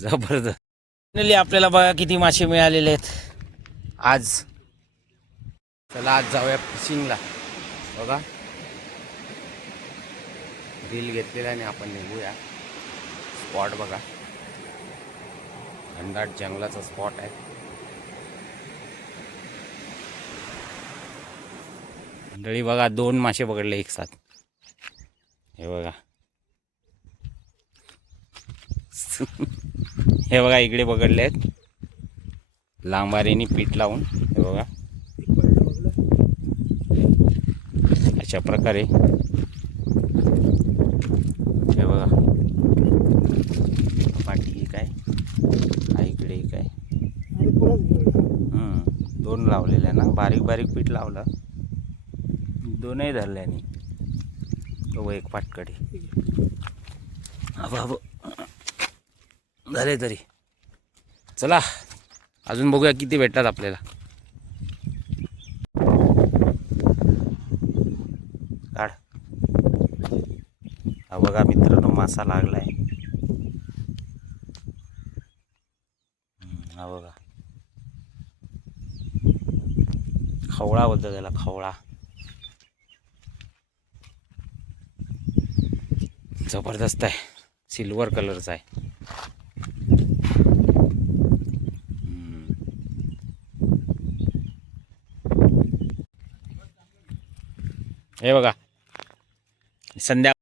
जबरदस्त. आपल्याला बघा किती मासे मिळालेले आहेत. आज. चला आज जाऊया फिशिंगला बघा. रील घेतलेला आणि आपण निघूया. स्पॉट बघा. घनदाट जंगलाचा स्पॉट आहे. मंडळी बघा दोन मासे पकडले एक साथ. हे बघा. हे बघा इकडे पकडले आहेत लांबारीने पीठ लावून हे बघा. अशा प्रकारे. हे बघा. पाठी एक आहे. हा इकडे एक आहे. दोन लावलेल्या ना. बारीक बारीक पीठ लावलं. दोनही धरल्याने. तो एक पाटकडी. अबा झाले तरी. चला अजून बघूया किती भेटतात आपल्याला. काढ. हा बघा मित्रांनो मासा लागलाय. हा बघा. खवळा बोलतो त्याला खवळा. जबरदस्त आहे. सिल्वर कलरचा आहे. हे बघा. संध्या